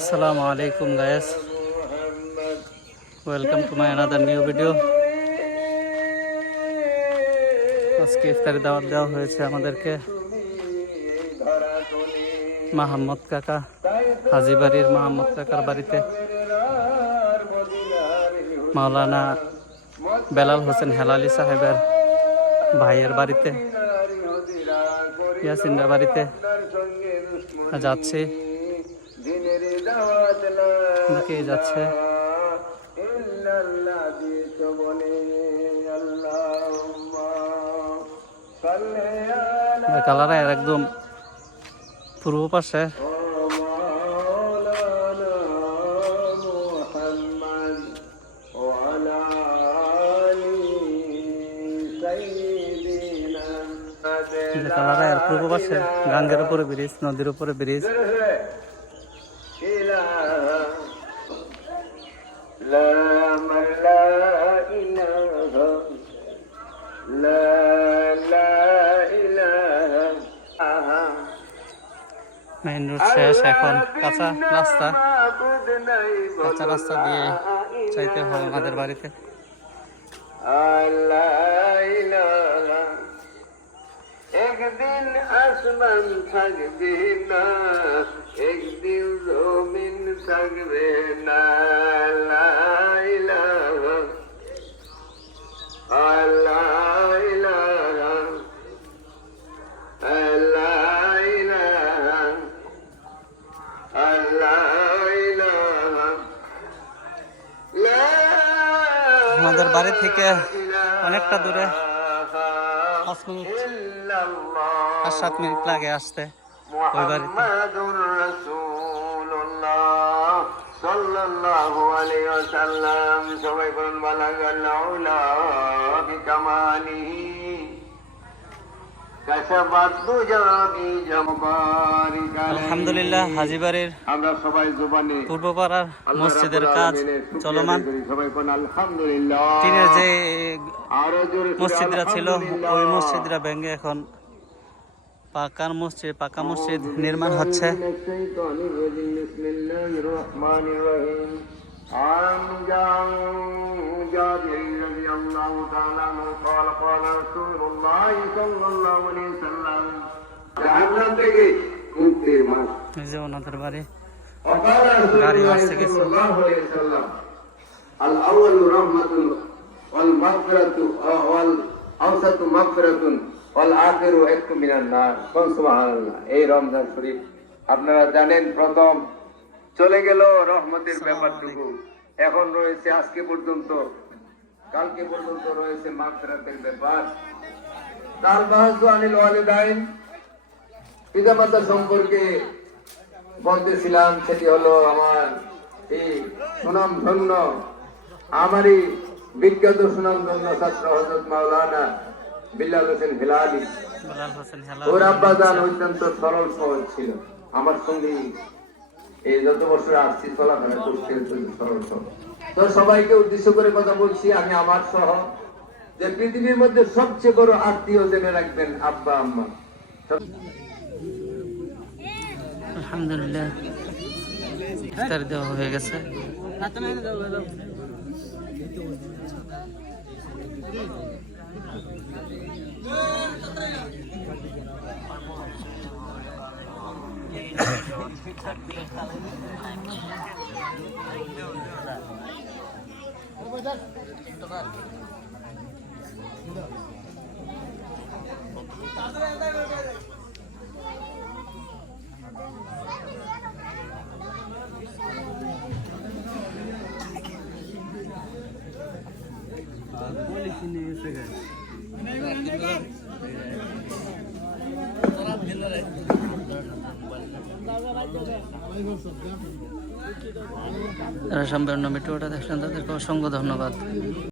Assalamu alaikum guys, welcome to my another new video. আজকে ইফতারি দাওয়াত দেওয়া হয়েছে আমাদেরকে মাহমুদ কাকা, হাজীবাড়ির মাহমুদ কাকার বাড়িতে, মাওলানা বেলাল হোসেন হেলালি সাহেবের ভাইয়ের বাড়িতে, ইয়াসিনরা বাড়িতে যাচ্ছি, যাচ্ছে কালারা একদম পূর্ব পাশে কালারা পূর্ব পাশে গাঙ্গের উপরে ব্রিজ, নদীর উপরে ব্রিজ। মেইন রোড শেষ, এখন কাঁচা রাস্তা দিয়ে চাইতে হয় আমাদের বাড়িতে। একদিন আসমান থাকবে না, একদিন জমিন থাকবে না, আল্লাহ ইলাহা আল্লাহ ইলাহা আল্লাহ ইলাহা আল্লাহ ইলাহা। আমাদের বাড়ি থেকে অনেকটা দূরে, 5 মিনিট আর 7 মিনিট লাগে আসতে ওই বাড়িতে। সাল্লাল্লাহু আলাইহি ওয়াসাল্লাম, সবাই বলুন বালাগাল্লাহু লা বিকামালিহি কাশাবাতু জাবি জামবারিক। আলহামদুলিল্লাহ, হাজীবাড়ির আমরা সবাই জবানে পূর্বপাড়ার মসজিদের কাজ চলমান। সবাই বলুন আলহামদুলিল্লাহ। টিনের যে মসজিদরা ছিল ওই মসজিদরা ভেঙে এখন পাকা মসজিদ নির্মাণ হচ্ছে। ওনাদের বাড়ি গাড়ি আসছে কিছু। আল আউয়ালু রাহমাতুন ওয়াল মাগফিরাতু ওয়াল আওসাতু মাগফিরাতুন ওয়াল আখিরু ইতকু মিনান নার। সুবহানাল্লাহ। এই রমজান শরীফ আপনারা জানেন প্রথম চলে গেল রহমতের ব্যাপারটুকু, এখন রয়েছে আজকে পর্যন্ত, কালকে পর্যন্ত রয়েছে মাগফিরাতের ব্যাপার। তার বাহাদু আনিল ওয়ালিদাইন, পিতামাতা সম্পর্কে বলতেছিলাম, সেটি হলো আমার এই সুনাম ধন্য, আমারই বিখ্যাত সুনাম ধন্য ছাত্র হযরত মাওলানা বেলাল হোসেন হেলালি। ওর আব্বাজান অত্যন্ত সরল সহজ ছিল, আমার সঙ্গে এই যত বছর আসছি চলাফেরা করতে সরল সহজ। তো সবাইকে উদ্দেশ্য করে কথা বলছি, আমি আমার সহ, যে পৃথিবীর মধ্যে সবচেয়ে বড় আত্মীয় জেনে রাখবেন আব্বা আম্মা। আলহামদুলিল্লাহ, ইফতার দেওয়া হয়ে গেছে। যারা সম্পূর্ণ ভিডিওটা দেখছেন তাদেরকে অসংখ্য ধন্যবাদ।